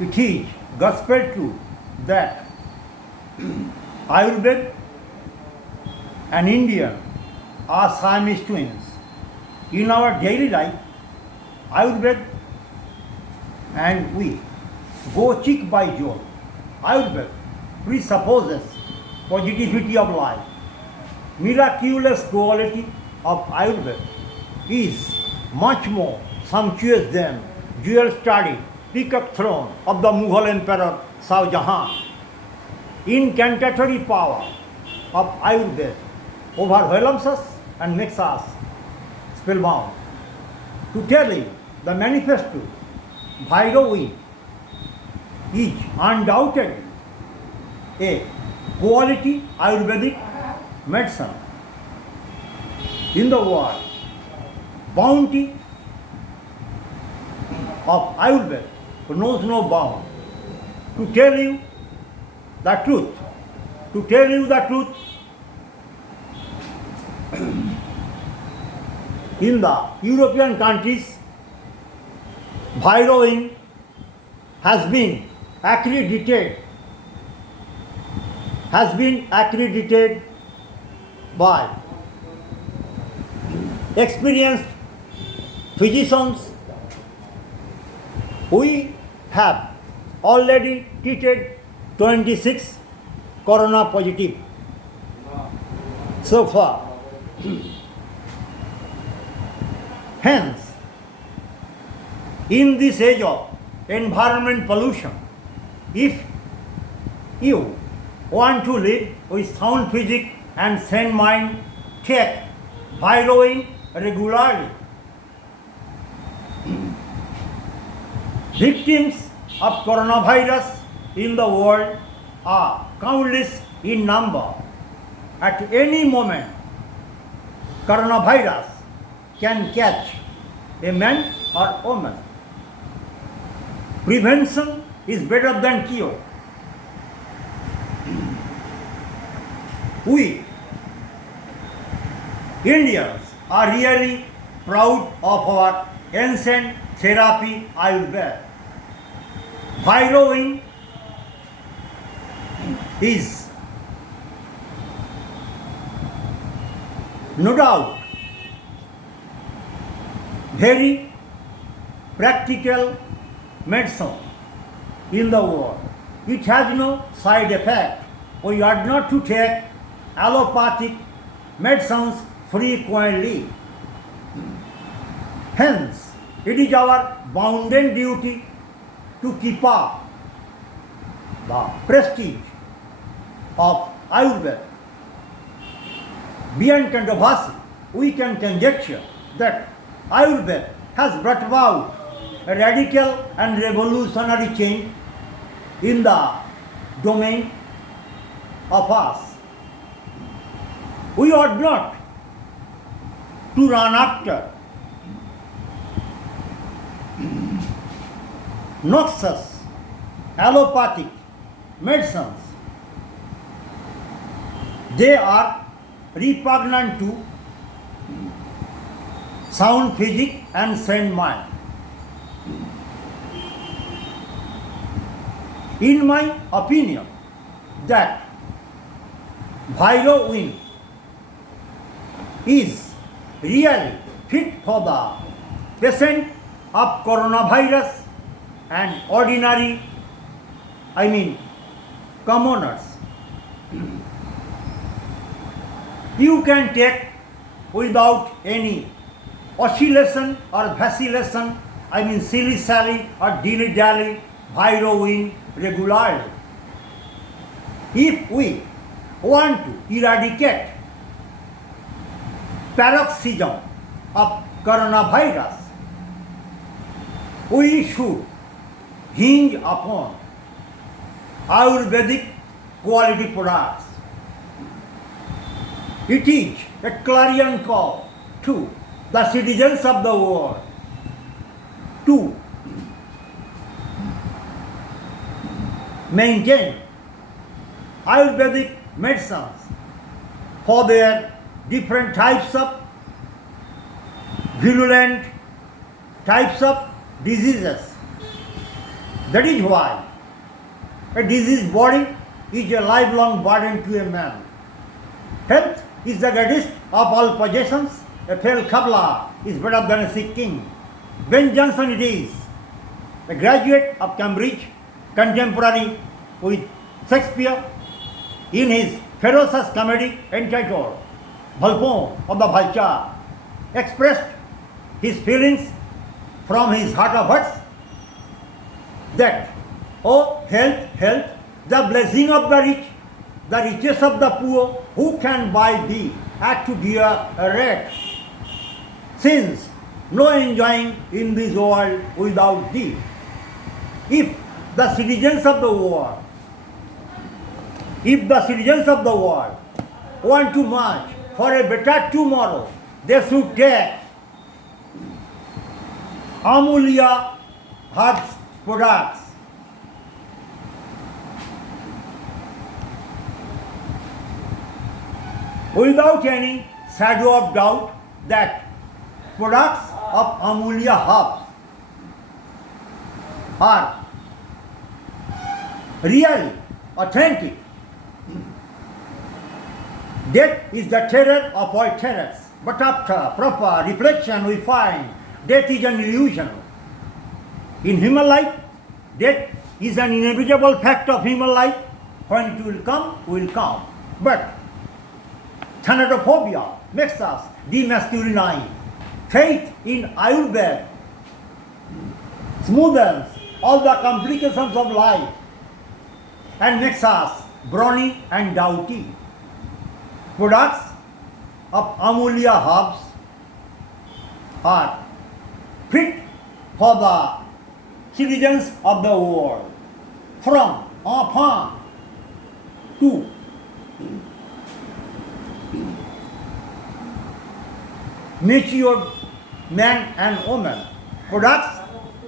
It is gospel truth that Ayurveda and Indian are Siamese twins. In our daily life, Ayurveda and we go cheek by jowl. Ayurveda presupposes positivity of life. Miraculous quality of Ayurveda is much more sumptuous than jewel-studded peacock throne of the Mughal Emperor Shah Jahan. Incantatory power of Ayurveda overwhelms us and makes us spellbound. To tell you the manifesto, Bhairava is undoubtedly a quality Ayurvedic medicine. In the world, bounty of Ayurveda knows no bound. To tell you the truth, in the European countries, Bhairava has been accredited by experienced physicians. We have already treated 26 corona positive so far. Hence, in this age of environment pollution, if you want to live with sound physique and sane mind, take Bhairava regularly. Victims of coronavirus in the world are countless in number. At any moment, coronavirus can catch a man or woman. Prevention is better than cure. We Indians are really proud of our ancient therapy Ayurveda. Bhairava is no doubt very practical medicine in the world. It has no side effect. We are not to take allopathic medicines frequently. Hence, it is our bounden duty to keep up the prestige of Ayurveda. Beyond controversy, we can conjecture that Ayurveda has brought about a radical and revolutionary change in the domain of us. We ought not to run after noxious allopathic medicines. They are repugnant to sound physique and sane mind. In my opinion, that Bhairava is really fit for the patient of coronavirus and ordinary, commoners. You can take without any oscillation or vacillation, silly-sally or dilly-dally, Bhairava regularly. If we want to eradicate paroxysm of coronavirus, we should hinge upon Ayurvedic quality products. It is a clarion call to the citizens of the world to maintain Ayurvedic medicines for their different types of virulent types of diseases. That is why a diseased body is a lifelong burden to a man. Health is the greatest of all possessions. A fair cobbler is better than a sick king. Ben Jonson it is, a graduate of Cambridge, contemporary with Shakespeare, in his ferocious comedy entitled Volpone of the Vulture, expressed his feelings from his heart of hearts that, oh, health, health, the blessing of the rich, the riches of the poor, who can buy thee at too dear a rate? Since no enjoying in this world without thee. If the citizens of the world want to march for a better tomorrow, they should take Amulya Herbs products. Without any shadow of doubt that products of Amulya Herbs are really authentic. Death is the terror of all terrors, but after proper reflection we find death is an illusion. In human life, death is an inevitable fact of human life. When it will come. But thanatophobia makes us demasculine. Faith in Ayurveda smoothens all the complications of life and makes us brawny and doughty. Products of Amulya Herbs are fit for the citizens of the world, from enfant to matured man and woman. Products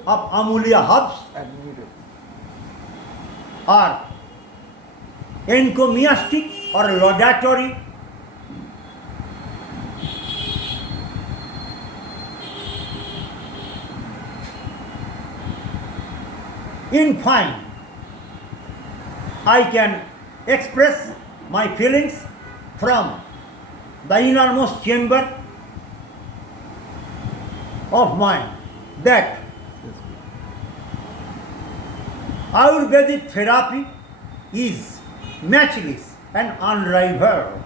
of Amulya Herbs are encomiastic or laudatory. In fine, I can express my feelings from the innermost chamber of mind that Ayurvedic therapy is matchless and unrivaled.